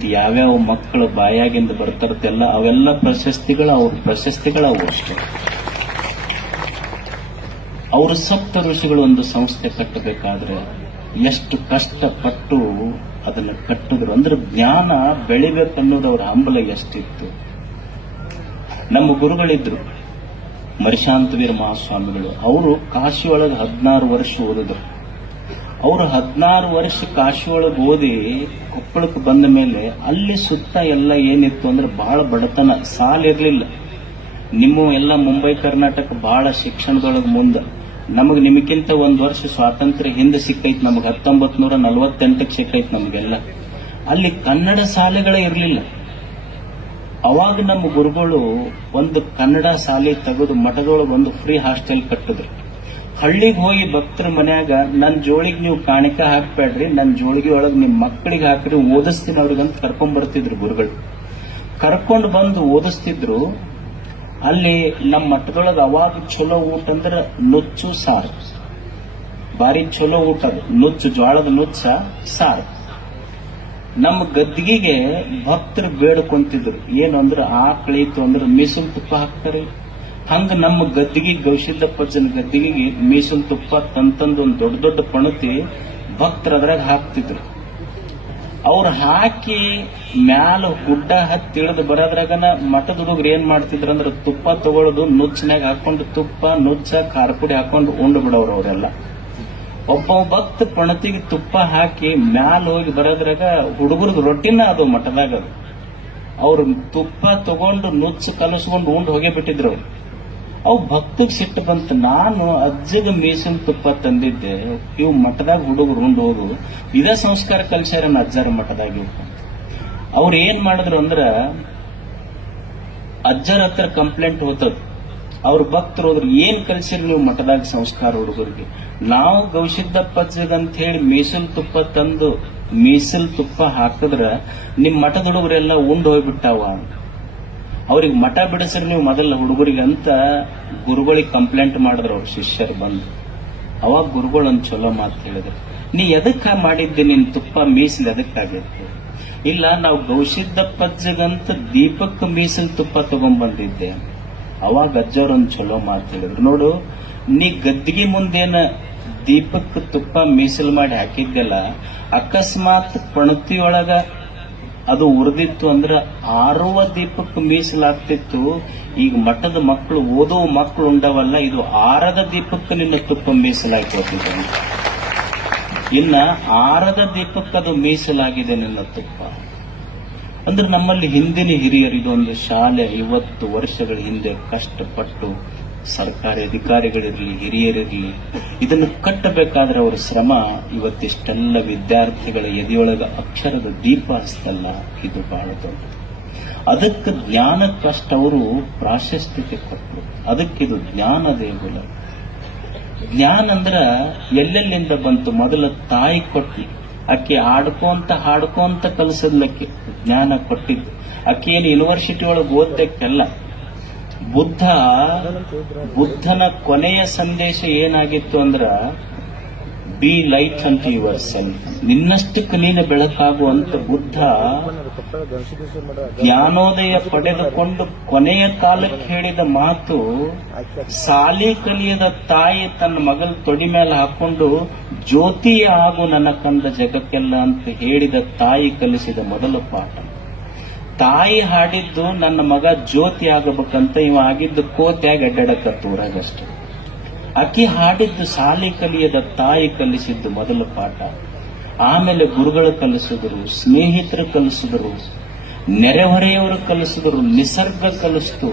ಇವತ್ತು ಯಾವ್ಯಾವ ಮಕ್ಕಳು ಬಾಯಾಗಿಂದ ಬರ್ತಾರತ್ತೆಲ್ಲ ಅವೆಲ್ಲ ಪ್ರಶಸ್ತಿಗಳು ಅವ್ರ ಪ್ರಶಸ್ತಿಗಳು ಅವು ಅಷ್ಟೇ. ಅವರು ಸಪ್ತ ಋಷಿಗಳು ಒಂದು ಸಂಸ್ಥೆ ಕಟ್ಟಬೇಕಾದ್ರೆ ಎಷ್ಟು ಕಷ್ಟಪಟ್ಟು ಅದನ್ನು ಕಟ್ಟಿದ್ರು ಅಂದ್ರೆ ಜ್ಞಾನ ಬೆಳಿಬೇಕನ್ನೋದು ಅವ್ರ ಹಂಬಲ ಎಷ್ಟಿತ್ತು. ನಮ್ಮ ಗುರುಗಳಿದ್ರು ಮರಿಶಾಂತವೀರ ಮಹಾಸ್ವಾಮಿಗಳು. ಅವರು ಕಾಶಿ ಒಳಗೆ 16 ವರ್ಷ ಓದಿದ್ರು. ಅವರು 16 ವರ್ಷ ಕಾಶಿ ಒಳಗೆ ಓದಿ ಕೊಪ್ಪಳಕ್ಕೆ ಬಂದ ಮೇಲೆ ಅಲ್ಲಿ ಸುತ್ತ ಎಲ್ಲ ಏನಿತ್ತು ಅಂದ್ರೆ ಬಹಳ ಬಡತನ, ಸಾಲಿರ್ಲಿಲ್ಲ. ನಿಮ್ಮ ಎಲ್ಲ ಮುಂಬೈ ಕರ್ನಾಟಕ ಬಹಳ ಶಿಕ್ಷಣದೊಳಗೆ ಮುಂದೆ. ನಮಗೆ ನಿಮಗಿಂತ 1 ವರ್ಷ ಸ್ವಾತಂತ್ರ್ಯ ಹಿಂದೆ ಸಿಕ್ಕೈತಿ. ನಮಗೆ 1948ಕ್ಕೆ ಸಿಕ್ಕೈತಿ ನಮಗೆಲ್ಲ. ಅಲ್ಲಿ ಕನ್ನಡ ಶಾಲೆಗಳೇ ಇರಲಿಲ್ಲ. ಅವಾಗ ನಮ್ಮ ಗುರುಗಳು ಒಂದು ಕನ್ನಡ ಶಾಲೆ ತೆಗೆದು ಮಠದೊಳಗೆ ಒಂದು ಫ್ರೀ ಹಾಸ್ಟೆಲ್ ಕಟ್ಟಿದ್ರು. ಹಳ್ಳಿಗೆ ಹೋಗಿ ಭಕ್ತರ ಮನ್ಯಾಗ ನನ್ನ ಜೋಳಿಗೆ ನೀವು ಕಾಣಿಕೆ ಹಾಕ್ಬೇಡ್ರಿ, ನನ್ನ ಜೋಳಿಗೆ ಒಳಗೆ ನಿಮ್ಮ ಮಕ್ಕಳಿಗೆ ಹಾಕ್ರಿ, ಓದಿಸ್ತೀನಿ ಅವ್ರಿಗಂತ ಕರ್ಕೊಂಡ್ ಬರ್ತಿದ್ರು ಗುರುಗಳು. ಕರ್ಕೊಂಡು ಬಂದು ಓದಿಸ್ತಿದ್ರು. ಅಲ್ಲಿ ನಮ್ಮ ಮಠದೊಳಗೆ ಅವಾಗ ಚಲೋ ಊಟ ಅಂದ್ರೆ ನುಚ್ಚು ಸಾರು, ಬಾರಿ ಚಲೋ ಊಟ. ಅದು ನುಚ್ಚು, ಜೋಳದ ನುಚ್ಚ ಸಾರು. ನಮ್ಮ ಗದ್ದಿಗೆ ಭಕ್ತರು ಬೇಡ್ಕೊಂತಿದ್ರು. ಏನು ಅಂದ್ರೆ ಆಕಳೈತು ಅಂದ್ರೆ ಮೀಸಲು ತುಪ್ಪ ಹಾಕ್ತಾರೆ. ಹಂಗ ನಮ್ಮ ಗದ್ದಿಗೆ ಗವಿಸಿದ್ದಪ್ಪಜ್ಜನ ಗದ್ದಿಗೆ ಮೀಸಲು ತುಪ್ಪ ತಂತಂದು ಒಂದು ದೊಡ್ಡ ದೊಡ್ಡ ಪಣತಿ ಭಕ್ತರು ಅದ್ರಾಗ ಹಾಕ್ತಿದ್ರು. ಅವ್ರು ಹಾಕಿ ಮ್ಯಾಲ ಗುಡ್ಡ ಹತ್ತಿ ಇಳಿದು ಬರೋದ್ರಾಗನ ಮಠದ ಹುಡುಗರು ಏನ್ ಮಾಡ್ತಿದ್ರು ಅಂದ್ರೆ ತುಪ್ಪ ತಗೊಳ್ಳೋದು ನುಚ್ಚಿನಾಗ ಹಾಕೊಂಡು ತುಪ್ಪ ನುಚ್ಚ ಖಾರಪುಡಿ ಹಾಕೊಂಡು ಉಂಡು ಬಿಡೋರು ಅವರೆಲ್ಲ. ಒಬ್ಬ ಭಕ್ತ ಪಣತಿಗೆ ತುಪ್ಪ ಹಾಕಿ ಮ್ಯಾಲ ಹೋಗಿ ಬರೋದ್ರಾಗ ಹುಡುಗರಿಗೆ ರೊಟ್ಟಿನ ಅದು ಮಠದಾಗ. ಅವ್ರು ತುಪ್ಪ ತಗೊಂಡು ನುಚ್ಚು ಕಲಸ್ಕೊಂಡು ಉಂಡು ಹೋಗೇ ಬಿಟ್ಟಿದ್ರು. ಅವು ಭಕ್ತಗ್ ಸಿಟ್ಟು ಬಂತು. ನಾನು ಅಜ್ಜಗ ಮೀಸಿನ ತುಪ್ಪ ತಂದಿದ್ದೆ, ಇವು ಮಠದಾಗ ಹುಡುಗರು ಉಂಡು ಹೋಗು. ಇದೇ ಸಂಸ್ಕಾರ ಕಲ್ಸ್ಯಾರ ಅಜ್ಜಾರ ಮಠದಾಗ. ಅವ್ರು ಏನ್ ಮಾಡಿದ್ರು ಅಂದ್ರ ಅಜ್ಜರ ಹತ್ರ ಕಂಪ್ಲೇಂಟ್ ಹೋತದ. ಅವ್ರ ಭಕ್ತರು ಹೋದ್ರು, ಏನ್ ಕಲ್ಸಿರಿ ನೀವು ಮಠದಾಗ ಸಂಸ್ಕಾರ ಹುಡುಗರಿಗೆ? ನಾವು ಗವಿಸಿದ್ದಪ್ಪಜ್ಜಗ ಅಂತ ಹೇಳಿ ಮೀಸಲ್ ತುಪ್ಪ ತಂದು ಮೀಸಲ್ ತುಪ್ಪ ಹಾಕಿದ್ರ ನಿಮ್ ಮಠದ ಹುಡುಗರೆಲ್ಲ ಉಂಡು ಹೋಗ್ಬಿಟ್ಟಾವ. ಅವ್ರಿಗೆ ಮಠ ಬಿಡಿಸ್ರಿ ನೀವು ಮೊದಲ ಹುಡುಗರಿಗೆ ಅಂತ ಗುರುಗಳಿಗೆ ಕಂಪ್ಲೇಂಟ್ ಮಾಡಿದ್ರು ಅವ್ರ ಶಿಷ್ಯರು ಬಂದು. ಅವಾಗ ಗುರುಗಳು ಒಂದ್ ಚಲೋ ಮಾತು ಹೇಳಿದ್ರು, ನೀ ಎದಕ್ಕ ಮಾಡಿದ್ದೆ ನಿನ್ ತುಪ್ಪ ಮೀಸಲು ಎದಕ್ಕಾಗೈತೆ? ಇಲ್ಲ, ನಾವು ಗವಿಸಿದ್ದಪ್ಪಜ್ಜಗಂತ ದೀಪಕ್ ಮೀಸಲ್ ತುಪ್ಪ ತಗೊಂಡ್ ಬಂದಿದ್ದೆ. ಅವಾಗ ಅಜ್ಜವ್ರೊಂದ್ ಚಲೋ ಮಾತು ಹೇಳಿದ್ರು, ನೋಡು ನೀ ಗದ್ದಿಗೆ ಮುಂದೇನ ದೀಪಕ್ ತುಪ್ಪ ಮೀಸಲು ಮಾಡಿ ಹಾಕಿದ್ದೆಲ್ಲ, ಅಕಸ್ಮಾತ್ ಪಣತಿಯೊಳಗ ಅದು ಉರಿದಿತ್ತು ಅಂದ್ರ ಆರುವ ದೀಪಕ್ ಮೀಸಲಾಗ್ತಿತ್ತು. ಈಗ ಮಠದ ಮಕ್ಕಳು ಓದೋ ಮಕ್ಕಳು ಉಂಡವಲ್ಲ, ಇದು ಆರದ ದೀಪಕ್ಕೆ ನಿನ್ನ ತುಪ್ಪ ಮೀಸಲಾಗಿ. ಇನ್ನ ಆರದ ದೀಪಕ್ಕೆ ಅದು ಮೀಸಲಾಗಿದೆ ನಿನ್ನ ತುಪ್ಪ ಅಂದ್ರೆ ನಮ್ಮಲ್ಲಿ ಹಿಂದಿನ ಹಿರಿಯರು ಇದೊಂದು ಶಾಲೆ 50 ವರ್ಷಗಳ ಹಿಂದೆ ಕಷ್ಟಪಟ್ಟು ಸರ್ಕಾರಿ ಅಧಿಕಾರಿಗಳಿರಲಿ ಹಿರಿಯರಿರಲಿ ಇದನ್ನು ಕಟ್ಟಬೇಕಾದ್ರೆ ಅವರ ಶ್ರಮ ಇವತ್ತಿಷ್ಟೆಲ್ಲ ವಿದ್ಯಾರ್ಥಿಗಳ ಎದೆಯೊಳಗ ಅಕ್ಷರದ ದೀಪ ಹಸ್ತಲ್ಲ, ಇದು ಬಹಳ ದೊಡ್ಡದು. ಅದಕ್ಕೆ ಜ್ಞಾನಕ್ಕಷ್ಟು ಅವರು ಪ್ರಾಶಸ್ತ್ಯತೆ ಕೊಟ್ಟರು. ಅದಕ್ಕಿದು ಜ್ಞಾನ ದೇಗುಲ. ಜ್ಞಾನ ಅಂದ್ರ ಎಲ್ಲೆಲ್ಲಿಂದ ಬಂತು? ಮೊದಲ ತಾಯಿ ಕೊಟ್ಟಿ, ಆಕೆ ಹಾಡ್ಕೊಂತ ಕಲಿಸದ್ಲಕ್ಕೆ ಜ್ಞಾನ ಕೊಟ್ಟಿದ್ದು. ಆಕೆ ಏನು ಯೂನಿವರ್ಸಿಟಿ ಒಳಗೆ ಓದ್ದಕ್ಕೆಲ್ಲ. ಬುದ್ಧನ ಕೊನೆಯ ಸಂದೇಶ ಏನಾಗಿತ್ತು ಅಂದ್ರ ಬಿ ಲೈಟ್ ಅಂತ ಯುವರ್ ಸೆಲ್ಫ್, ನಿನ್ನಷ್ಟಕ್ಕೆ ನೀನು ಬೆಳಕಾಗುವಂತ. ಬುದ್ಧ ಜ್ಞಾನೋದಯ ಪಡೆದುಕೊಂಡು ಕೊನೆಯ ಕಾಲಕ್ಕೆ ಹೇಳಿದ ಮಾತು, ಸಾಲಿ ಕಲಿಯದ ತಾಯಿ ತನ್ನ ಮಗಳ ತೊಡಿ ಮೇಲೆ ಹಾಕೊಂಡು ಜ್ಯೋತಿಯ ಆಗು ನನ್ನ ಕಂದ ಜಗಕ್ಕೆಲ್ಲ ಅಂತ ಹೇಳಿದ ತಾಯಿ ಕಲಿಸಿದ ಮೊದಲ ಪಾಠ. ತಾಯಿ ಹಾಡಿದ್ದು ನನ್ನ ಮಗ ಜ್ಯೋತಿ ಆಗಬೇಕಂತ, ಇವ ಆಗಿದ್ದು ಕೋತ್ಯಾಗ ಅಡ್ಡಾಡಕತ್ತು ಊರಾಗಷ್ಟೆ. ಅಕ್ಕಿ ಹಾಡಿದ್ದು ಸಾಲಿ ಕಲಿಯದ ತಾಯಿ ಕಲಿಸಿದ್ದು ಮೊದಲ ಪಾಠ. ಆಮೇಲೆ ಗುರುಗಳು ಕಲಿಸಿದ್ರು, ಸ್ನೇಹಿತರು ಕಲಿಸಿದ್ರು, ನೆರೆಹೊರೆಯವರು ಕಲಿಸಿದ್ರು, ನಿಸರ್ಗ ಕಲಿಸ್ತು.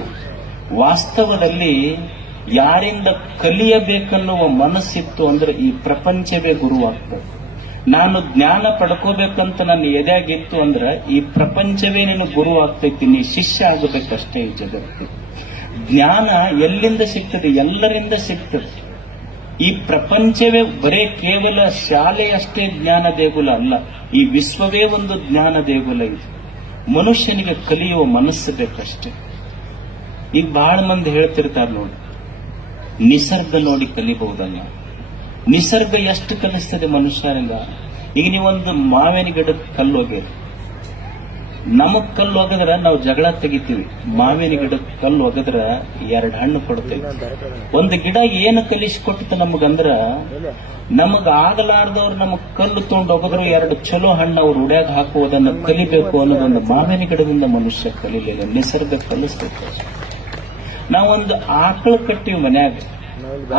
ವಾಸ್ತವದಲ್ಲಿ ಯಾರಿಂದ ಕಲಿಯಬೇಕನ್ನುವ ಮನಸ್ಸಿತ್ತು ಅಂದ್ರೆ ಈ ಪ್ರಪಂಚವೇ ಗುರುವಾಗ್ತದೆ. ನಾನು ಜ್ಞಾನ ಪಡ್ಕೋಬೇಕಂತ ನನ್ನ ಎದೆಯಾಗಿತ್ತು ಅಂದ್ರೆ ಈ ಪ್ರಪಂಚವೇ ನೀನು ಗುರು ಆಗ್ತೈತಿ, ನೀ ಶಿಷ್ಯ ಆಗಬೇಕಷ್ಟೇ. ಈ ಜಗತ್ತು ಜ್ಞಾನ ಎಲ್ಲಿಂದ ಸಿಗ್ತದೆ? ಎಲ್ಲರಿಂದ ಸಿಗ್ತದೆ. ಈ ಪ್ರಪಂಚವೇ ಬರೇ ಕೇವಲ ಶಾಲೆಯಷ್ಟೇ ಜ್ಞಾನ ದೇಗುಲ ಅಲ್ಲ, ಈ ವಿಶ್ವವೇ ಒಂದು ಜ್ಞಾನ ದೇಗುಲ. ಇದು ಮನುಷ್ಯನಿಗೆ ಕಲಿಯುವ ಮನಸ್ಸು ಬೇಕಷ್ಟೇ. ಈಗ ಬಹಳ ಮಂದಿ ಹೇಳ್ತಿರ್ತಾರೆ ನೋಡಿ, ನಿಸರ್ಗ ನೋಡಿ ಕಲಿಬಹುದಲ್ಲ. ನಿಸರ್ಗ ಎಷ್ಟು ಕಲಿಸ್ತದೆ ಮನುಷ್ಯನಿಂದ. ಈಗ ನೀವೊಂದು ಮಾವಿನ ಗಿಡಕ್ಕೆ ಕಲ್ಲೋಗಿರಿ, ನಮಗ್ ಕಲ್ಲು ಒಗದ್ರ ನಾವು ಜಗಳ ತೆಗಿತೀವಿ. ಮಾವಿನ ಗಿಡಕ್ಕೆ ಕಲ್ಲು ಒಗದ್ರ 2 ಹಣ್ಣು ಕೊಡ್ತೇವೆ. ಒಂದು ಗಿಡ ಏನು ಕಲಿಸಿಕೊಟ್ಟಿತ್ತು ನಮಗಂದ್ರ, ನಮಗ್ ಆಗಲಾರ್ದವ್ರು ನಮಗ್ ಕಲ್ಲು ತೊಗೊಂಡು ಒಗದ್ರು 2 ಚಲೋ ಹಣ್ಣು ಅವ್ರು ಉಡ್ಯಾಗ ಹಾಕುವುದನ್ನು ಕಲಿಬೇಕು ಅನ್ನೋದೊಂದು ಮಾವಿನ ಗಿಡದಿಂದ ಮನುಷ್ಯ ಕಲಿಲಿಲ್ಲ, ನಿಸರ್ಗ ಕಲಿಸ್ಬೇಕು. ನಾವೊಂದು ಆಕಳ ಕಟ್ಟಿವಿ ಮನ್ಯಾಗ,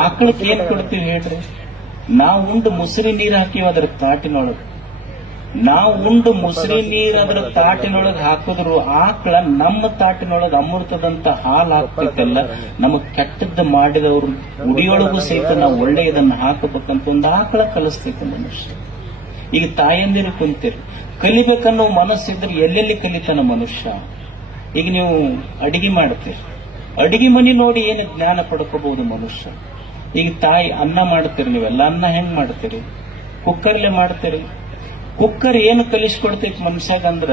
ಆಕಳಕ್ಕೆ ಏನ್ ಕೊಡ್ತೀವಿ ಹೇಳ್ರಿ? ನಾವು ಉಂಡು ಮುಸುರಿ ನೀರು ಹಾಕಿವಿ ಅದರ ತಾಟಿನೊಳಗೆ. ನಾವು ಉಂಡು ಮುಸುರಿ ನೀರು ಅದರ ತಾಟಿನೊಳಗೆ ಹಾಕಿದ್ರು ಆಕಳ ನಮ್ಮ ತಾಟಿನೊಳಗೆ ಅಮೃತದಂತ ಹಾಲು ಹಾಕ್ಬೇಕಲ್ಲ. ನಮಗ್ ಕೆಟ್ಟದ್ದು ಮಾಡಿದವರು ಉಡಿಯೊಳಗೂ ಸಹಿತ ನಾವು ಒಳ್ಳೆಯದನ್ನ ಹಾಕಬೇಕಂತ ಒಂದು ಆಕಳ ಕಲಿಸ್ತೈತೆ ಮನುಷ್ಯ. ಈಗ ತಾಯಂದಿರು ಕುಂತೀರಿ, ಕಲಿಬೇಕನ್ನೋ ಮನಸ್ಸಿದ್ರೆ ಎಲ್ಲೆಲ್ಲಿ ಕಲಿತಾನ ಮನುಷ್ಯ. ಈಗ ನೀವು ಅಡಿಗೆ ಮಾಡ್ತೀರಿ, ಅಡಿಗೆ ಮನಿ ನೋಡಿ ಏನು ಜ್ಞಾನ ಪಡ್ಕೋಬಹುದು ಮನುಷ್ಯ. ಈಗ ತಾಯಿ ಅನ್ನ ಮಾಡ್ತೀರಿ, ನೀವೆಲ್ಲ ಅನ್ನ ಹೆಂಗ್ ಮಾಡ್ತೀರಿ? ಕುಕ್ಕರ್ಲೆ ಮಾಡ್ತೀರಿ. ಕುಕ್ಕರ್ ಏನು ಕಲಿಸ್ಕೊಡ್ತೈತಿ ಮನುಷ್ಯಾಗಂದ್ರ,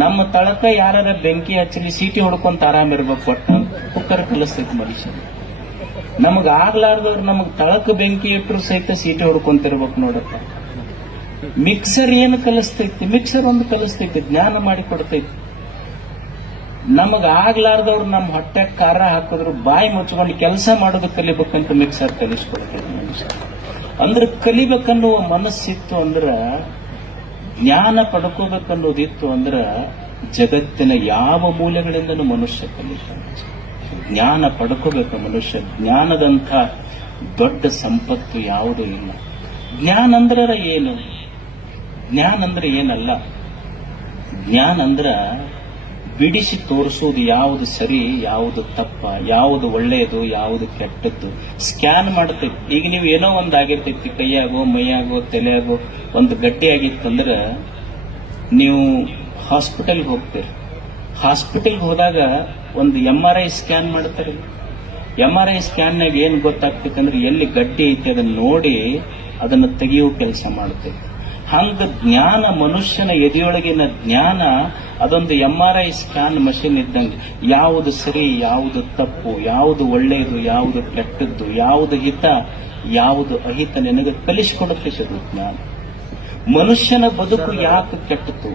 ನಮ್ಮ ತಳಕ ಯಾರ ಬೆಂಕಿ ಹಚ್ಚಲಿ ಸೀಟಿ ಹೊಡ್ಕೊಂತ ಆರಾಮ್ ಇರ್ಬೇಕು ಒಟ್ಟ ಕುಕ್ಕರ್ ಕಲಿಸ್ತೈತಿ ಮನುಷ್ಯ. ನಮಗ್ ಆಗ್ಲಾರ್ದವ್ರು ನಮಗ್ ತಳಕ ಬೆಂಕಿ ಇಟ್ಟರು ಸಹಿತ ಸೀಟಿ ಹೊಡ್ಕೊಂತಿರ್ಬೇಕು ನೋಡಪ್ಪ. ಮಿಕ್ಸರ್ ಏನು ಕಲಿಸ್ತೈತಿ? ಮಿಕ್ಸರ್ ಒಂದು ಕಲಿಸ್ತೈತಿ, ಜ್ಞಾನ ಮಾಡಿ ಕೊಡ್ತೈತಿ. ನಮಗ್ ಆಗ್ಲಾರ್ದವ್ರು ನಮ್ಮ ಹೊಟ್ಟೆ ಖಾರ ಹಾಕಿದ್ರು ಬಾಯಿ ಮುಚ್ಕೊಂಡು ಕೆಲಸ ಮಾಡೋದು ಕಲಿಬೇಕಂತ ಮಿಕ್ಸರ್ ಕಲಿಸ್ಕೊಡ್ತೈತಿ ಮನುಷ್ಯ. ಅಂದ್ರೆ ಕಲಿಬೇಕನ್ನುವ ಮನಸ್ಸಿತ್ತು ಅಂದ್ರ, ಜ್ಞಾನ ಪಡ್ಕೋಬೇಕನ್ನೋದಿತ್ತು ಅಂದ್ರ ಜಗತ್ತಿನ ಯಾವ ಮೂಲೆಗಳಿಂದನೂ ಮನುಷ್ಯ ಕಲಿತಾನೆ. ಜ್ಞಾನ ಪಡ್ಕೋಬೇಕು ಮನುಷ್ಯ. ಜ್ಞಾನದಂಥ ದೊಡ್ಡ ಸಂಪತ್ತು ಯಾವುದೂ ಇಲ್ಲ. ಜ್ಞಾನ ಅಂದ್ರ ಏನು? ಜ್ಞಾನ ಅಂದ್ರೆ ಏನಲ್ಲ. ಜ್ಞಾನ ಅಂದ್ರ ಬಿಡಿಸಿ ತೋರಿಸೋದು, ಯಾವುದು ಸರಿ, ಯಾವುದು ತಪ್ಪ, ಯಾವುದು ಒಳ್ಳೆಯದು, ಯಾವುದು ಕೆಟ್ಟದ್ದು ಸ್ಕ್ಯಾನ್ ಮಾಡ್ತೈತಿ. ಈಗ ನೀವು ಏನೋ ಒಂದು ಆಗಿರ್ತೈತಿ, ಕೈಯಾಗೋ ಮೈಯಾಗೋ ತಲೆಯಾಗೋ ಒಂದು ಗಟ್ಟಿ ಆಗಿತ್ತಂದ್ರ ನೀವು ಹಾಸ್ಪಿಟಲ್ಗೆ ಹೋಗ್ತೀರಿ. ಹಾಸ್ಪಿಟಲ್ಗೆ ಹೋದಾಗ ಒಂದು MRI ಸ್ಕ್ಯಾನ್ ಮಾಡ್ತಾರೆ. MRI ಸ್ಕ್ಯಾನ್ನಾಗ ಏನ್ ಗೊತ್ತಾಗ್ತೈತಿ ಅಂದ್ರೆ ಎಲ್ಲಿ ಗಡ್ಡಿ ಐತಿ ಅದನ್ನ ನೋಡಿ ಅದನ್ನು ತೆಗೆಯುವ ಕೆಲಸ ಮಾಡ್ತೈತಿ. ಹಂಗ ಜ್ಞಾನ, ಮನುಷ್ಯನ ಎದೆಯೊಳಗಿನ ಜ್ಞಾನ ಅದೊಂದು MRI ಸ್ಕ್ಯಾನ್ ಮಷಿನ್ ಇದ್ದಂಗೆ. ಯಾವುದು ಸರಿ, ಯಾವುದು ತಪ್ಪು, ಯಾವುದು ಒಳ್ಳೆಯದು, ಯಾವುದು ಕೆಟ್ಟದ್ದು, ಯಾವುದು ಹಿತ, ಯಾವುದು ಅಹಿತ ನಿನಗೆ ಕಲಿಸಿಕೊಡುತ್ತೆ ಜ್ಞಾನ. ಮನುಷ್ಯನ ಬದುಕು ಯಾಕೆ ಕೆಟ್ಟತು?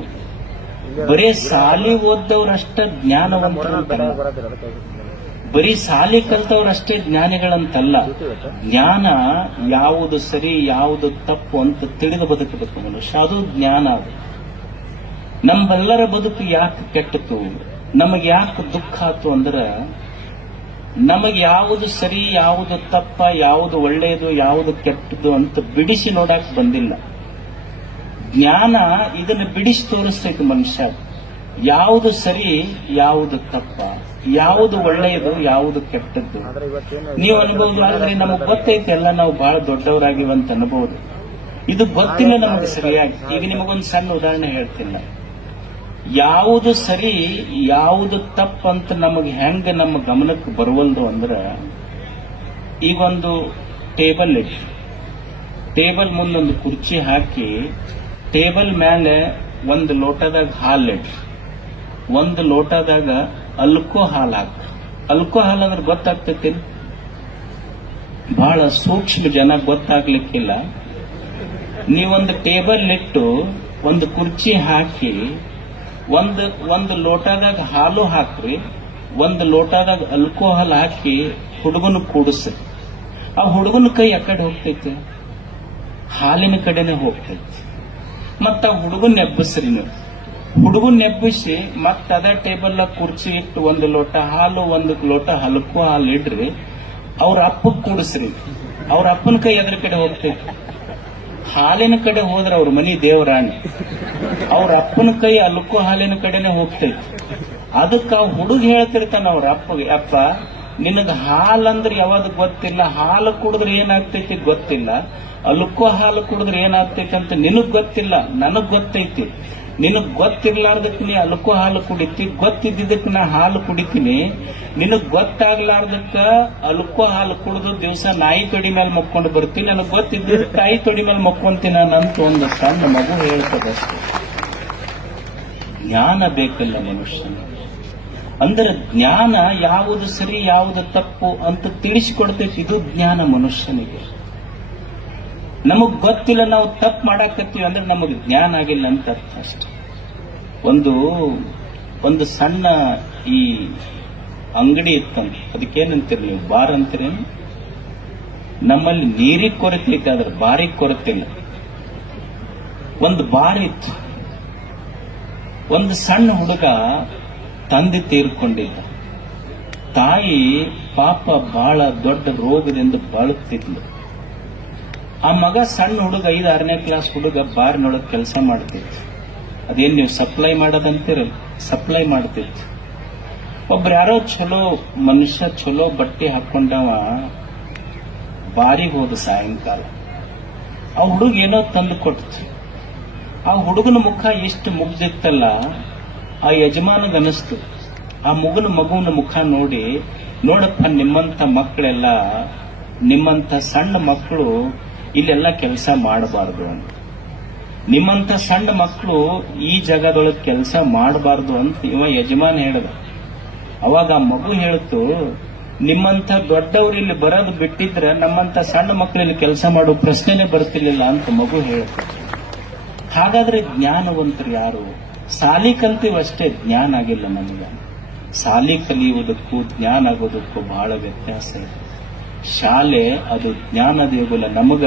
ಬರೀ ಸಾಲಿ ಓದ್ದವ್ರಷ್ಟ ಜ್ಞಾನವಂತರಂತಲ್ಲ, ಬರೀ ಸಾಲಿ ಕಲ್ತವ್ರಷ್ಟೇ ಜ್ಞಾನಿಗಳಂತಲ್ಲ. ಜ್ಞಾನ ಯಾವುದು ಸರಿ, ಯಾವುದು ತಪ್ಪು ಅಂತ ತಿಳಿದು ಬದುಕಬೇಕು ಮನುಷ್ಯ, ಅದು ಜ್ಞಾನ. ಅದು ನಮ್ಮೆಲ್ಲರ ಬದುಕು ಯಾಕೆ ಕೆಟ್ಟತು, ನಮಗೆ ಯಾಕೆ ದುಃಖ ಆತು ಅಂದ್ರ, ನಮಗೆ ಯಾವುದು ಸರಿ, ಯಾವುದು ತಪ್ಪ, ಯಾವುದು ಒಳ್ಳೆಯದು, ಯಾವುದು ಕೆಟ್ಟದ್ದು ಅಂತ ಬಿಡಿಸಿ ನೋಡಕ್ ಬಂದಿಲ್ಲ. ಜ್ಞಾನ ಇದನ್ನು ಬಿಡಿಸಿ ತೋರಿಸ್ತೈತಿ ಮನುಷ್ಯ. ಯಾವುದು ಸರಿ, ಯಾವುದು ತಪ್ಪ, ಯಾವುದು ಒಳ್ಳೆಯದು, ಯಾವುದು ಕೆಟ್ಟದ್ದು ನೀವು ಅನ್ಬಹುದು. ಆದ್ರೆ ನಮಗ್ ಗೊತ್ತೈತಿ ಎಲ್ಲ ನಾವು ಬಹಳ ದೊಡ್ಡವರಾಗಿವಂತ ಅನ್ಬಹುದು. ಇದು ಗೊತ್ತಿಲ್ಲ ನಮಗೆ ಸರಿಯಾಗಿ. ಈಗ ನಿಮಗೊಂದು ಸಣ್ಣ ಉದಾಹರಣೆ ಹೇಳ್ತಿಲ್ಲ. ಯಾವುದು ಸರಿ, ಯಾವುದು ತಪ್ಪಂತ ನಮಗೆ ಹೆಂಗ ನಮ್ಮ ಗಮನಕ್ಕೆ ಬರುವಲ್ದು ಅಂದ್ರ, ಈಗೊಂದು ಟೇಬಲ್ ಇಟ್ಟು, ಟೇಬಲ್ ಮುಂದೊಂದು ಕುರ್ಚಿ ಹಾಕಿ, ಟೇಬಲ್ ಮೇಲೆ ಒಂದು ಲೋಟದಾಗ ಹಾಲಿಟ್ಟು, ಒಂದು ಲೋಟದಾಗ ಅಲ್ಕೋ ಹಾಲು ಹಾಕ. ಅಲ್ಕೋ ಹಾಲು ಅಂದ್ರೆ ಗೊತ್ತಾಗ್ತೈತಿ, ಬಹಳ ಸೂಕ್ಷ್ಮ ಜನ ಗೊತ್ತಾಗ್ಲಿಕ್ಕಿಲ್ಲ. ನೀವೊಂದು ಟೇಬಲ್ ಇಟ್ಟು ಒಂದು ಕುರ್ಚಿ ಹಾಕಿ ಒಂದು ಲೋಟದಾಗ ಹಾಲು ಹಾಕ್ರಿ, ಒಂದು ಲೋಟದಾಗ ಅಲ್ಕೋಹಾಲ್ ಹಾಕಿ ಹುಡುಗನ ಕೂಡಿಸ್ರಿ. ಆ ಹುಡುಗನ ಕೈ ಆ ಕಡೆ ಹೋಗ್ತೈತಿ, ಹಾಲಿನ ಕಡೆನೆ ಹೋಗ್ತೈತಿ. ಮತ್ತ ಆ ಹುಡುಗನ್ ಎಬ್ಬಸ್ರಿ ನೀವು. ಹುಡುಗನ್ ಎಬ್ಬಿಸಿ ಮತ್ತ ಅದೇ ಟೇಬಲ್ ಕುರ್ಚಿ ಇಟ್ಟು ಒಂದು ಲೋಟ ಹಾಲು, ಒಂದು ಲೋಟ ಹಲ್ಕೋ ಹಾಲು ಇಡ್ರಿ. ಅವ್ರ ಅಪ್ಪಗ್ ಕೂಡಿಸ್ರಿ. ಅವ್ರ ಅಪ್ಪನ ಕೈ ಅದ್ರ ಕಡೆ ಹೋಗ್ತೈತಿ. ಹಾಲಿನ ಕಡೆ ಹೋದ್ರೆ ಅವ್ರ ಮನಿ ದೇವರಾಣಿ, ಅವ್ರ ಅಪ್ಪನ ಕೈ ಅಲ್ಕೋ ಹಾಲಿನ ಕಡೆನೆ ಹೋಗ್ತೈತಿ. ಅದಕ್ಕ ಹುಡುಗ ಹೇಳ್ತಿರ್ತಾನ ಅವ್ರ ಅಪ್ಪಗೆ, ಅಪ್ಪ ನಿನಗ ಹಾಲಂದ್ರೆ ಯಾವಾಗ ಗೊತ್ತಿಲ್ಲ, ಹಾಲು ಕುಡಿದ್ರೆ ಏನಾಗ್ತೈತಿ ಗೊತ್ತಿಲ್ಲ, ಅಲ್ಕೋ ಹಾಲು ಕುಡಿದ್ರೆ ಏನಾಗ್ತೈತಿ ಅಂತ ನಿನಗ್ ಗೊತ್ತಿಲ್ಲ, ನನಗ್ ಗೊತ್ತೈತಿ. ನಿನಗ್ ಗೊತ್ತಿರ್ಲಾರ್ದಕ್ ನೀ ಅಲ್ಕೋ ಹಾಲು ಕುಡಿತಿ, ಗೊತ್ತಿದ್ದಕ್ ನಾ ಹಾಲು ಕುಡಿತೀನಿ. ನಿನಗ್ ಗೊತ್ತಾಗ್ಲಾರ್ದಕ್ಕ ಅಲ್ಕೋ ಹಾಲು ಕುಡಿದು ದಿವಸ ನಾಯಿ ತೊಡಿ ಮೇಲೆ ಮಕ್ಕೊಂಡು ಬರ್ತೀನಿ, ನನಗ್ ಗೊತ್ತಿದ್ದ ತಾಯಿ ತೊಡಿ ಮೇಲೆ ಮಕ್ಕೊಂತೀನಿ ನಂತ ಒಂದು ಸಣ್ಣ ಮಗು ಹೇಳ್ತದಷ್ಟೇ. ಜ್ಞಾನ ಬೇಕಲ್ಲ ಮನುಷ್ಯನ. ಅಂದ್ರೆ ಜ್ಞಾನ ಯಾವುದು ಸರಿ, ಯಾವುದು ತಪ್ಪು ಅಂತ ತಿಳಿಸಿಕೊಡ್ತೈತಿ. ಇದು ಜ್ಞಾನ ಮನುಷ್ಯನಿಗೆ. ನಮಗ್ ಗೊತ್ತಿಲ್ಲ, ನಾವು ತಪ್ಪು ಮಾಡಾಕತ್ತೀವಿ ಅಂದ್ರೆ ನಮಗ್ ಜ್ಞಾನ ಆಗಿಲ್ಲ ಅಂತ ಅರ್ಥ ಅಷ್ಟೆ. ಒಂದು ಒಂದು ಸಣ್ಣ ಈ ಅಂಗಡಿ ಇತ್ತಂತ, ಅದಕ್ಕೇನಂತೀರಿ ನೀವು, ಬಾರ್ ಅಂತೀರೇನು? ನಮ್ಮಲ್ಲಿ ನೀರಿಗೆ ಕೊರತೆ ಐತೆ, ಆದ್ರೆ ಬಾರಿಗೆ ಕೊರತೆ ಇಲ್ಲ. ಒಂದು ಬಾರ್ ಇತ್ತು. ಒಂದು ಸಣ್ಣ ಹುಡುಗ ತಂದೆ ತೀರ್ಕೊಂಡಿದ್ದ. ತಾಯಿ ಪಾಪ ಬಹಳ ದೊಡ್ಡ ರೋಗದಿಂದ ಬಳಲ್ತಿದ್ಲು. ಆ ಮಗ ಸಣ್ಣ ಹುಡುಗ 5-6ನೇ ಕ್ಲಾಸ್ ಹುಡುಗ ಬಾರಿನೊಳಗೆ ಕೆಲಸ ಮಾಡ್ತಿತ್ತು. ಅದೇನ್ ನೀವು ಸಪ್ಲೈ ಮಾಡೋದಂತೀರಲ್ಲ, ಸಪ್ಲೈ ಮಾಡ್ತಿತ್ತು. ಒಬ್ರು ಯಾರೋ ಚಲೋ ಮನುಷ್ಯ, ಚಲೋ ಬಟ್ಟೆ ಹಾಕೊಂಡವ ಬಾರಿಗೆ ಹೋದ ಸಾಯಂಕಾಲ. ಆ ಹುಡುಗ ಏನೋ ತಂದು ಕೊಡ್ತು. ಆ ಹುಡುಗನ ಮುಖ ಎಷ್ಟು ಮುಗ್ದಿತ್ತಲ್ಲ, ಆ ಯಜಮಾನಗನಿಸ್ತು. ಆ ಮಗುವಿನ ಮುಖ ನೋಡಿ, ನೋಡಪ್ಪ, ನಿಮ್ಮಂತ ಮಕ್ಕಳೆಲ್ಲ, ನಿಮ್ಮಂತ ಸಣ್ಣ ಮಕ್ಕಳು ಇಲ್ಲೆಲ್ಲ ಕೆಲಸ ಮಾಡಬಾರ್ದು ಅಂತ, ನಿಮ್ಮಂತ ಸಣ್ಣ ಮಕ್ಕಳು ಈ ಜಾಗದೊಳಗೆ ಕೆಲಸ ಮಾಡಬಾರ್ದು ಅಂತ ಇವ ಯಜಮಾನ ಹೇಳಿದ. ಅವಾಗ ಆ ಮಗು ಹೇಳ್ತು, ನಿಮ್ಮಂತ ದೊಡ್ಡವರು ಇಲ್ಲಿ ಬರೋದು ಬಿಟ್ಟಿದ್ರೆ ನಮ್ಮಂತ ಸಣ್ಣ ಮಕ್ಕಳು ಇಲ್ಲಿ ಕೆಲಸ ಮಾಡೋ ಪ್ರಶ್ನೆನೇ ಬರ್ತಿರ್ಲಿಲ್ಲ ಅಂತ ಮಗು ಹೇಳ್ತು. ಹಾಗಾದ್ರೆ ಜ್ಞಾನವಂತರು ಯಾರು? ಸಾಲಿ ಕಲ್ತೀವಷ್ಟೇ, ಜ್ಞಾನ ಆಗಿಲ್ಲ ನಮಗೆ. ಸಾಲಿ ಕಲಿಯುವುದಕ್ಕೂ ಜ್ಞಾನ ಆಗೋದಕ್ಕೂ ಬಹಳ ವ್ಯತ್ಯಾಸ ಇದೆ. ಶಾಲೆ ಅದು ಜ್ಞಾನ ದೇಗುಲ. ನಮಗ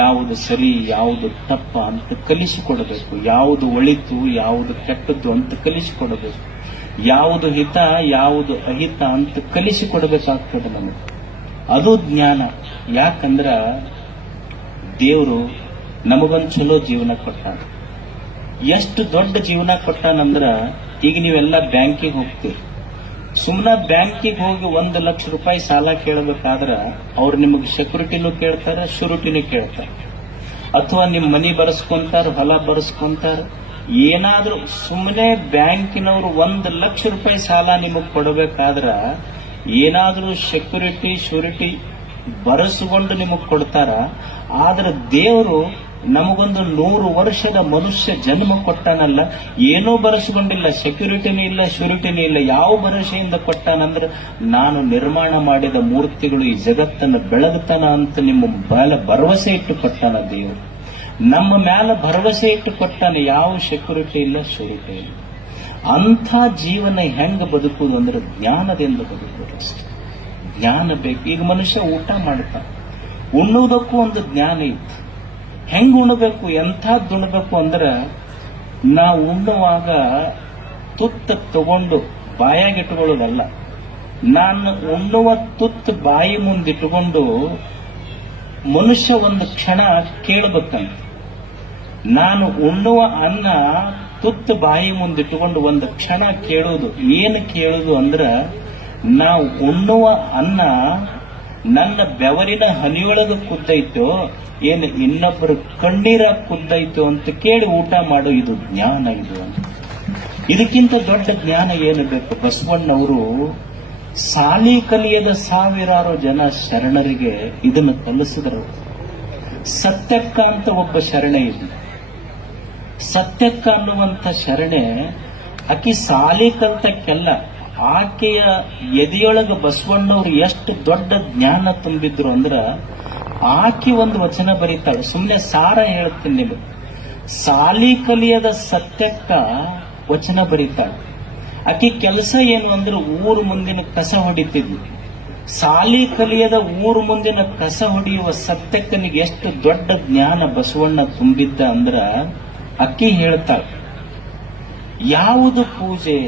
ಯಾವುದು ಸರಿ, ಯಾವುದು ತಪ್ಪ ಅಂತ ಕಲಿಸಿಕೊಡಬೇಕು. ಯಾವುದು ಒಳಿತು, ಯಾವುದು ಕೆಟ್ಟದ್ದು ಅಂತ ಕಲಿಸಿಕೊಡಬೇಕು. ಯಾವುದು ಹಿತ, ಯಾವುದು ಅಹಿತ ಅಂತ ಕಲಿಸಿಕೊಡಬೇಕಾಗ್ತದೆ ನಮಗೆ. ಅದು ಜ್ಞಾನ. ಯಾಕಂದ್ರ ದೇವರು ನಮಗೊಂದು ಚಲೋ ಜೀವನ ಕೊಟ್ಟಾನ. ಎಷ್ಟು ದೊಡ್ಡ ಜೀವನ ಕೊಟ್ಟಾನಂದ್ರ, ಈಗ ನೀವೆಲ್ಲ ಬ್ಯಾಂಕಿಗೆ ಹೋಗ್ತೀರಿ. ಸುಮ್ಮನೆ ಬ್ಯಾಂಕಿಗೆ ಹೋಗಿ 1 ಲಕ್ಷ ರೂಪಾಯಿ ಸಾಲ ಕೇಳಬೇಕಾದ್ರ ಅವ್ರು ನಿಮಗೆ ಸೆಕ್ಯೂರಿಟಿನೂ ಕೇಳ್ತಾರ, ಶೂರಿಟಿನೂ ಕೇಳ್ತಾರ. ಅಥವಾ ನಿಮ್ ಮನಿ ಬರೆಸ್ಕೊಂತಾರ, ಹೊಲ ಬರೆಸ್ಕೊಂತಾರ. ಏನಾದ್ರೂ ಸುಮ್ಮನೆ ಬ್ಯಾಂಕಿನವರು 1 ಲಕ್ಷ ರೂಪಾಯಿ ಸಾಲ ನಿಮಗ್ ಕೊಡಬೇಕಾದ್ರ ಏನಾದ್ರೂ ಸೆಕ್ಯೂರಿಟಿ, ಶೂರಿಟಿ ಬರೆಸ್ಕೊಂಡು ನಿಮಗ್ ಕೊಡ್ತಾರ. ಆದ್ರೆ ದೇವರು ನಮಗೊಂದು 100 ವರ್ಷದ ಮನುಷ್ಯ ಜನ್ಮ ಕೊಟ್ಟಾನಲ್ಲ, ಏನೂ ಬರೆಸ್ಕೊಂಡಿಲ್ಲ, ಸೆಕ್ಯೂರಿಟಿನೂ ಇಲ್ಲ, ಶೂರಿಟಿನೂ ಇಲ್ಲ. ಯಾವ ಭರವಸೆಯಿಂದ ಕೊಟ್ಟಾನಂದ್ರೆ, ನಾನು ನಿರ್ಮಾಣ ಮಾಡಿದ ಮೂರ್ತಿಗಳು ಈ ಜಗತ್ತನ್ನು ಬೆಳಗ್ತಾನ ಅಂತ ನಿಮ್ಮ ಮೇಲೆ ಭರವಸೆ ಇಟ್ಟು ಕೊಟ್ಟಾನ ದೇವರು. ನಮ್ಮ ಮೇಲೆ ಭರವಸೆ ಇಟ್ಟು ಕೊಟ್ಟಾನೆ. ಯಾವ ಸೆಕ್ಯೂರಿಟಿ ಇಲ್ಲ, ಶೂರಿಟಿ ಇಲ್ಲ. ಅಂಥ ಜೀವನ ಹೆಂಗ ಬದುಕುವುದು ಅಂದ್ರೆ ಜ್ಞಾನದಿಂದ ಬದುಕುವುದು ಅಷ್ಟೇ. ಜ್ಞಾನ ಬೇಕು. ಈಗ ಮನುಷ್ಯ ಊಟ ಮಾಡ್ತಾನೆ, ಉಣ್ಣುವುದಕ್ಕೂ ಒಂದು ಜ್ಞಾನ ಇತ್ತು. ಹೆಂಗ್ ಉಣಬೇಕು, ಎಂಥದ್ದು ಉಣಬೇಕು ಅಂದ್ರೆ, ನಾವು ಉಣ್ಣುವಾಗ ತುತ್ತ ತಗೊಂಡು ಬಾಯಾಗಿಟ್ಕೊಳ್ಳೋದಲ್ಲ. ನಾನು ಉಣ್ಣುವ ತುತ್ತು ಬಾಯಿ ಮುಂದಿಟ್ಟುಕೊಂಡು ಮನುಷ್ಯ ಒಂದು ಕ್ಷಣ ಕೇಳಬೇಕಂತ. ನಾನು ಉಣ್ಣುವ ಅನ್ನ ತುತ್ತು ಬಾಯಿ ಮುಂದಿಟ್ಟುಕೊಂಡು ಒಂದು ಕ್ಷಣ ಕೇಳೋದು. ಏನು ಕೇಳೋದು ಅಂದ್ರ, ನಾವು ಉಣ್ಣುವ ಅನ್ನ ನನ್ನ ಬೆವರಿನ ಹನಿಯೊಳಗೆ ಕುದ್ದೈತೋ, ಏನು ಇನ್ನೊಬ್ಬರು ಕಣ್ಣೀರ ಕುದ್ದೈತೋ ಅಂತ ಕೇಳಿ ಊಟ ಮಾಡೋ, ಇದು ಜ್ಞಾನ. ಇದು ಅಂತ ಇದಕ್ಕಿಂತ ದೊಡ್ಡ ಜ್ಞಾನ ಏನು ಬೇಕು? ಬಸವಣ್ಣವರು ಸಾಲಿ ಕಲಿಯದ ಸಾವಿರಾರು ಜನ ಶರಣರಿಗೆ ಇದನ್ನು ಕಲಿಸಿದರು. ಸತ್ಯಕ್ಕ ಅಂತ ಒಬ್ಬ ಶರಣೆ ಇದೆ. ಸತ್ಯಕ್ಕ ಅನ್ನುವಂಥ ಶರಣೆ, ಆಕಿ ಸಾಲಿ ಕಲ್ತಕ್ಕೆಲ್ಲ, ಆಕೆಯ ಎದೆಯೊಳಗ ಬಸವಣ್ಣವ್ರು ಎಷ್ಟು ದೊಡ್ಡ ಜ್ಞಾನ ತುಂಬಿದ್ರು ಅಂದ್ರ, ಆಕೆ ಒಂದು ವಚನ ಬರೀತಾಳೆ. ಸುಮ್ಮನೆ ಸಾರ ಹೇಳ್ತೀನಿ ನಿಮಗೆ. ಸಾಲಿ ಕಲಿಯದ ಸತ್ಯಕ್ಕ ವಚನ ಬರೀತಾಳೆ. ಆಕೆ ಕೆಲಸ ಏನು ಅಂದ್ರೆ, ಊರು ಮುಂದಿನ ಕಸ ಹೊಡಿತಿದ್ಲು. ಸಾಲಿ ಕಲಿಯದ ಊರು ಮುಂದಿನ ಕಸ ಹೊಡೆಯುವ ಸತ್ಯಕ್ಕನಿಗೆ ಎಷ್ಟು ದೊಡ್ಡ ಜ್ಞಾನ ಬಸವಣ್ಣ ತುಂಬಿದ್ದ ಅಂದ್ರ, ಅಕ್ಕಿ ಹೇಳ್ತಾಳೆ, ಯಾವುದು ಪೂಜೆ,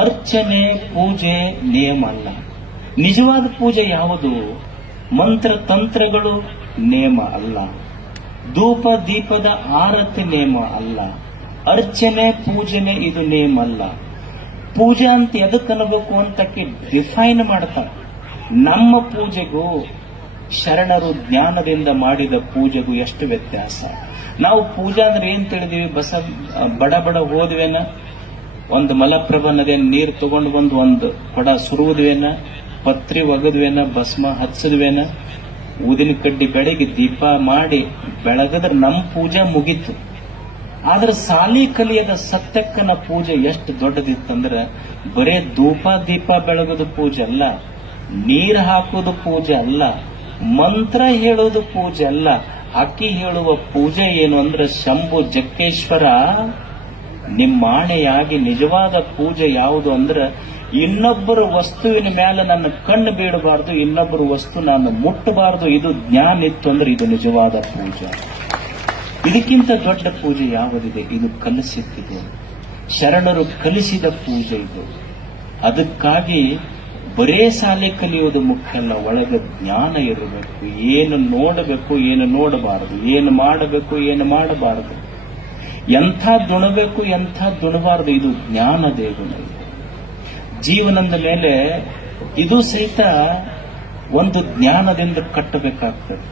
ಅರ್ಚನೆ, ಪೂಜೆ ನೇಮ ಅಲ್ಲ. ನಿಜವಾದ ಪೂಜೆ ಯಾವುದು? ಮಂತ್ರ ತಂತ್ರಗಳು ನೇಮ ಅಲ್ಲ. ಧೂಪ ದೀಪದ ಆರತಿ ನೇಮ ಅಲ್ಲ. ಅರ್ಚನೆ, ಪೂಜನೆ ಇದು ನೇಮ ಅಲ್ಲ. ಪೂಜೆ ಅಂತ ಎದಕ್ಕೆ ಅನ್ನಬೇಕು ಅಂತ ಡಿಫೈನ್ ಮಾಡ್ತಾರೆ. ನಮ್ಮ ಪೂಜೆಗೂ ಶರಣರು ಜ್ಞಾನದಿಂದ ಮಾಡಿದ ಪೂಜೆಗೂ ಎಷ್ಟು ವ್ಯತ್ಯಾಸ. ನಾವು ಪೂಜಾ ಅಂದ್ರೆ ಏನ್ ತಿಳಿದೀವಿ? ಬಡ ಹೋದ್ವೇನ, ಒಂದು ಮಲಪ್ರಭಾ ನದಿಯ ನೀರು ತಗೊಂಡು ಬಂದು ಒಂದು ಕೊಡ ಸುರುವುದ್ವೇನ, ಪತ್ರಿ ಒಗದ್ವೇನ, ಭಸ್ಮ ಹಚ್ಚದ್ವೇನ, ಊದಿನ ಕಡ್ಡಿ ಬೆಳಗ್ಗೆ ದೀಪ ಮಾಡಿ ಬೆಳಗದ್ರೆ ನಮ್ಮ ಪೂಜೆ ಮುಗೀತು. ಆದ್ರೆ ಸಾಲಿ ಕಲಿಯದ ಸತ್ಯಕ್ಕನ ಪೂಜೆ ಎಷ್ಟು ದೊಡ್ಡದಿತ್ತಂದ್ರೆ, ಬರೇ ಧೂಪ ದೀಪ ಬೆಳಗೋದು ಪೂಜೆ ಅಲ್ಲ, ನೀರು ಹಾಕೋದು ಪೂಜೆ ಅಲ್ಲ, ಮಂತ್ರ ಹೇಳೋದು ಪೂಜೆ ಅಲ್ಲ. ಅಕ್ಕಿ ಹೇಳುವ ಪೂಜೆ ಏನು ಅಂದ್ರೆ, ಶಂಭು ಜಕ್ಕೇಶ್ವರ ನಿಮ್ಮ ಆಣೆಯಾಗಿ ನಿಜವಾದ ಪೂಜೆ ಯಾವುದು ಅಂದ್ರೆ ಇನ್ನೊಬ್ಬರ ವಸ್ತುವಿನ ಮೇಲೆ ನನ್ನ ಕಣ್ಣು ಬೀಳಬಾರ್ದು, ಇನ್ನೊಬ್ಬರ ವಸ್ತು ನಾನು ಮುಟ್ಟಬಾರದು. ಇದು ಜ್ಞಾನ ಇತ್ತು ಅಂದ್ರೆ ಇದು ನಿಜವಾದ ಪೂಜೆ. ಇದಕ್ಕಿಂತ ದೊಡ್ಡ ಪೂಜೆ ಯಾವುದಿದೆ? ಇದು ಕಲಿಸಿದ್ದು, ಶರಣರು ಕಲಿಸಿದ ಪೂಜೆ ಇದು. ಅದಕ್ಕಾಗಿ ಬರೇ ಶಾಲೆ ಕಲಿಯೋದು ಮುಖ್ಯ ಅಲ್ಲ, ಒಳಗೆ ಜ್ಞಾನ ಇರಬೇಕು. ಏನು ನೋಡಬೇಕು, ಏನು ನೋಡಬಾರದು, ಏನು ಮಾಡಬೇಕು, ಏನು ಮಾಡಬಾರದು, ಎಂಥ ದುಣಬೇಕು, ಎಂಥ ದುಣಬಾರದು, ಇದು ಜ್ಞಾನ ದೇಗುಣ. ಜೀವನದ ಮೇಲೆ ಇದು ಸಹಿತ ಒಂದು ಜ್ಞಾನದಿಂದ ಕಟ್ಟಬೇಕಾಗ್ತದೆ.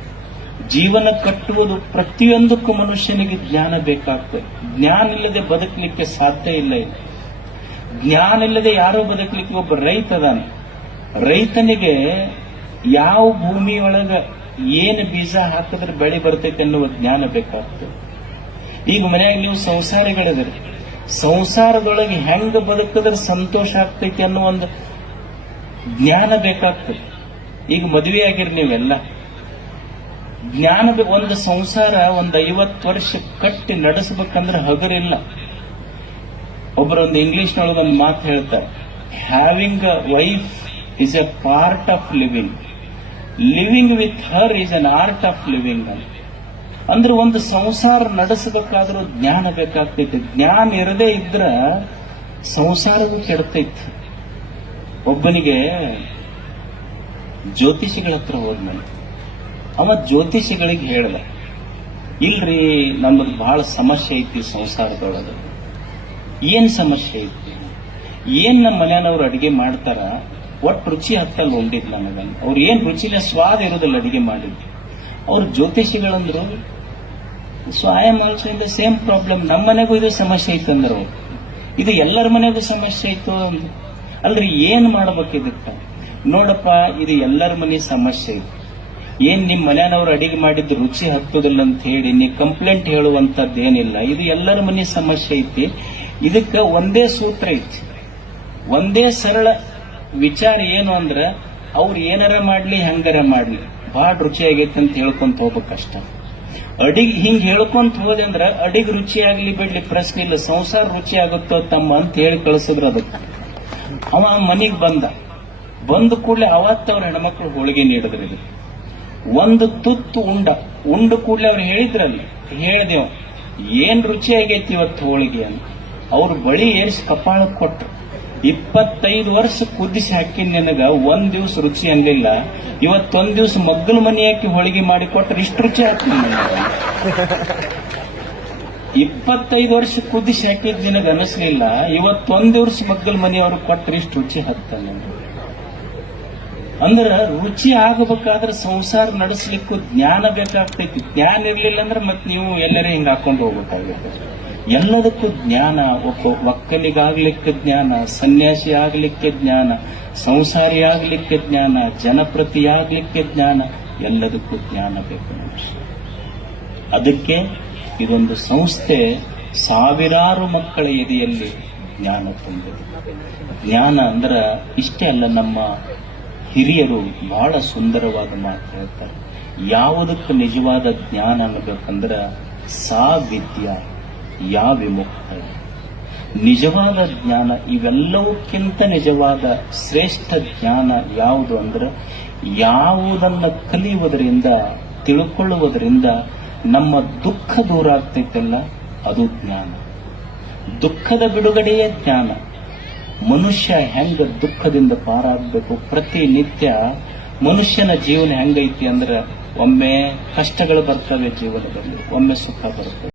ಜೀವನ ಕಟ್ಟುವುದು ಪ್ರತಿಯೊಂದಕ್ಕೂ ಮನುಷ್ಯನಿಗೆ ಜ್ಞಾನ ಬೇಕಾಗ್ತದೆ. ಜ್ಞಾನ ಇಲ್ಲದೆ ಬದುಕಲಿಕ್ಕೆ ಸಾಧ್ಯ ಇಲ್ಲ. ಜ್ಞಾನ ಇಲ್ಲದೆ ಯಾರೋ ಬದುಕಲಿಕ್ಕೆ ಒಬ್ಬ ರೈತ ಅದಾನೆ. ರೈತನಿಗೆ ಯಾವ ಭೂಮಿಯೊಳಗ ಏನು ಬೀಜ ಹಾಕಿದ್ರೆ ಬೆಳೆ ಬರ್ತೈತೆ ಅನ್ನುವ ಜ್ಞಾನ ಬೇಕಾಗ್ತದೆ. ಈಗ ಮನೆಯಾಗ ನೀವು ಸಂಸಾರಿಗಳಿದ್ರಿ, ಸಂಸಾರದೊಳಗೆ ಹೆಂಗ ಬದುಕಿದ್ರೆ ಸಂತೋಷ ಆಗ್ತೈತಿ ಅನ್ನೋ ಒಂದು ಜ್ಞಾನ ಬೇಕಾಗ್ತದೆ. ಈಗ ಮದುವೆ ಆಗಿರಿ ನೀವೆಲ್ಲ, ಜ್ಞಾನ ಒಂದು ಸಂಸಾರ ಒಂದು 50 ವರ್ಷ ಕಟ್ಟಿ ನಡೆಸಬೇಕಂದ್ರೆ ಹಗರಿಲ್ಲ. ಒಬ್ಬರೊಂದು ಇಂಗ್ಲಿಷ್ನೊಳಗೊಂದು ಮಾತು ಹೇಳ್ತಾರೆ, having a wife is a part of living. Living with her is an art of living. ಅಂದ್ರೆ ಒಂದು ಸಂಸಾರ ನಡೆಸಬೇಕಾದ್ರೂ ಜ್ಞಾನ ಬೇಕಾಗ್ತೈತೆ. ಜ್ಞಾನ ಇರದೇ ಇದ್ರ ಸಂಸಾರವೂ ಕೆಡ್ತೈತೆ. ಒಬ್ಬನಿಗೆ ಜ್ಯೋತಿಷಿಗಳ ಹತ್ರ ಹೋದ್ಮೇಲೆ ಅವ ಜ್ಯೋತಿಷಿಗಳಿಗೆ ಹೇಳ್ದ, ಇಲ್ರಿ ನಮ್ಮದು ಬಹಳ ಸಮಸ್ಯೆ ಐತಿ ಸಂಸಾರದೊಳಗೆ. ಏನ್ ಸಮಸ್ಯೆ ಐತಿ? ಏನ್ ನಮ್ಮ ಮನೆಯವ್ರು ಅಡಿಗೆ ಮಾಡ್ತಾರ ಒಟ್ಟು ರುಚಿ ಹತ್ತಲ್ಲಿ ಉಂಡಿದ್ ನನಗಂತ. ಅವ್ರು ಏನ್ ರುಚಿನ ಸ್ವಾದ ಇರೋದಿಲ್ಲ ಅಡಿಗೆ ಮಾಡಿದ್ದು. ಅವ್ರು ಜ್ಯೋತಿಷಿಗಳಂದ್ರು, so I am also in the same problem. ನಮ್ಮ ಮನೆಗೂ ಇದು ಸಮಸ್ಯೆ ಐತೆ ಅಂದ್ರು. ಇದು ಎಲ್ಲರ ಮನೆಗೂ ಸಮಸ್ಯೆ ಐತು ಅಲ್ರಿ, ಏನ್ ಮಾಡ್ಬೇಕಿದಕ್ಕ? ನೋಡಪ್ಪ, ಇದು ಎಲ್ಲರ ಮನೆ ಸಮಸ್ಯೆ ಐತಿ. ಏನ್ ನಿಮ್ ಮನೆಯವ್ರು ಅಡಿಗೆ ಮಾಡಿದ್ದು ರುಚಿ ಹತ್ತೋದಿಲ್ಲ ಅಂತ ಹೇಳಿ ನೀ ಕಂಪ್ಲೇಂಟ್ ಹೇಳುವಂತದ್ದೇನಿಲ್ಲ. ಇದು ಎಲ್ಲರ ಮನೆ ಸಮಸ್ಯೆ ಐತಿ. ಇದಕ್ಕ ಒಂದೇ ಸೂತ್ರ ಐತಿ, ಒಂದೇ ಸರಳ ವಿಚಾರ. ಏನು ಅಂದ್ರ ಅವ್ರು ಏನಾರ ಮಾಡ್ಲಿ ಹೆಂಗಾರ ಮಾಡ್ಲಿ ಬಹಳ ರುಚಿ ಆಗೈತೆ ಅಂತ ಹೇಳ್ಕೊಂತ ಹೋಗ್ಬೇಕಷ್ಟ. ಅಡಿಗೆ ಹಿಂಗ್ ಹೇಳ್ಕೊಂತ ಹೋದೆ ಅಂದ್ರ ಅಡಿಗೆ ರುಚಿ ಆಗ್ಲಿ ಬಿಡ್ಲಿ ಪ್ರಶ್ನೆ ಇಲ್ಲ, ಸಂಸಾರ ರುಚಿ ಆಗುತ್ತೋ ತಮ್ಮ ಅಂತ ಹೇಳಿ ಕಳಿಸಿದ್ರು. ಅದಕ್ಕೆ ಅವ ಮನಿಗ್ ಬಂದ ಕೂಡಲೇ ಅವತ್ತ ಅವ್ರ ಹೆಣ್ಮಕ್ಳು ಹೋಳಿಗೆ ನೀಡಿದ್ರು. ಇದು ಒಂದು ತುತ್ತು ಉಂಡ ಕೂಡಲೇ ಅವ್ರು ಹೇಳಿದ್ರಲ್ಲ, ಹೇಳ್ದೇವ್ ಏನ್ ರುಚಿ ಆಗೈತಿ ಇವತ್ತು ಹೋಳಿಗೆ ಅಂತ. ಅವ್ರ ಬಳಿ ಏರ್ಸಿ ಕಪಾಳಕ್ಕೆ ಕೊಟ್ರು. 25 ವರ್ಷ ಕುದಿಸಿ ಹಾಕಿ ನಿನಗ ಒಂದ್ ದಿವ್ಸ ರುಚಿ ಅನ್ಲಿಲ್ಲ, ಇವತ್ತೊಂದ್ ದಿವ್ಸ ಮಗ್ಗಲ ಮನಿ ಹಾಕಿ ಹೋಳಿಗೆ ಮಾಡಿ ಕೊಟ್ರೆ ಇಷ್ಟು ರುಚಿ ಆಗ್ತದೆ. 25 ವರ್ಷ ಕುದಿಸಿ ಹಾಕಿದ್ ನಿನಗ ಅನಿಸ್ಲಿಲ್ಲ, ಇವತ್ತೊಂದ್ ದಿವ್ಸ ಮಗ್ಗಲ ಮನೆಯವ್ರು ಕೊಟ್ರೆ ಇಷ್ಟು ರುಚಿ ಹತ್ತಾನೆ. ಅಂದ್ರ ರುಚಿ ಆಗಬೇಕಾದ್ರೆ ಸಂಸಾರ ನಡೆಸಲಿಕ್ಕೂ ಜ್ಞಾನ ಬೇಕಾಗ್ತೈತಿ. ಜ್ಞಾನ ಇರ್ಲಿಲ್ಲ ಅಂದ್ರೆ ಮತ್ ನೀವು ಎಲ್ಲರೇ ಹಿಂಗ ಹಾಕೊಂಡು ಹೋಗ್ಬೇಕಾಗುತ್ತೆ. ಎಲ್ಲದಕ್ಕೂ ಜ್ಞಾನ. ಒಕ್ಕಲಿಗಾಗ್ಲಿಕ್ಕೆ ಜ್ಞಾನ, ಸನ್ಯಾಸಿ ಆಗ್ಲಿಕ್ಕೆ ಜ್ಞಾನ, ಸಂಸಾರಿ ಆಗ್ಲಿಕ್ಕೆ ಜ್ಞಾನ, ಜನಪ್ರತಿ ಆಗ್ಲಿಕ್ಕೆ ಜ್ಞಾನ, ಎಲ್ಲದಕ್ಕೂ ಜ್ಞಾನ ಬೇಕು ಮನುಷ್ಯ. ಅದಕ್ಕೆ ಇದೊಂದು ಸಂಸ್ಥೆ ಸಾವಿರಾರು ಮಕ್ಕಳ ಎದೆಯಲ್ಲಿ ಜ್ಞಾನ ತುಂಬಿದೆ. ಜ್ಞಾನ ಅಂದ್ರ ಇಷ್ಟೇ ಅಲ್ಲ, ನಮ್ಮ ಹಿರಿಯರು ಬಹಳ ಸುಂದರವಾದ ಮಾತು ಹೇಳ್ತಾರೆ. ಯಾವುದಕ್ಕೆ ನಿಜವಾದ ಜ್ಞಾನ ಅನ್ನಬೇಕಂದ್ರ ಸಾ ವಿದ್ಯಾ ಯಾ ವಿಮುಕ್ತ. ನಿಜವಾದ ಜ್ಞಾನ, ಇವೆಲ್ಲವಕ್ಕಿಂತ ನಿಜವಾದ ಶ್ರೇಷ್ಠ ಜ್ಞಾನ ಯಾವುದು ಅಂದ್ರೆ ಯಾವುದನ್ನ ಕಲಿಯುವುದರಿಂದ ತಿಳ್ಕೊಳ್ಳುವುದರಿಂದ ನಮ್ಮ ದುಃಖ ದೂರ ಆಗ್ತೈತಲ್ಲ, ಅದು ಜ್ಞಾನ. ದುಃಖದ ಬಿಡುಗಡೆಯೇ ಜ್ಞಾನ. ಮನುಷ್ಯ ಹೆಂಗ ದುಃಖದಿಂದ ಪಾರಾಗಬೇಕು, ಪ್ರತಿನಿತ್ಯ ಮನುಷ್ಯನ ಜೀವನ ಹೆಂಗೈತಿ ಅಂದ್ರೆ ಒಮ್ಮೆ ಕಷ್ಟಗಳು ಬರ್ತವೆ ಜೀವನದಲ್ಲಿ, ಒಮ್ಮೆ ಸುಖ ಬರ್ತವೆ.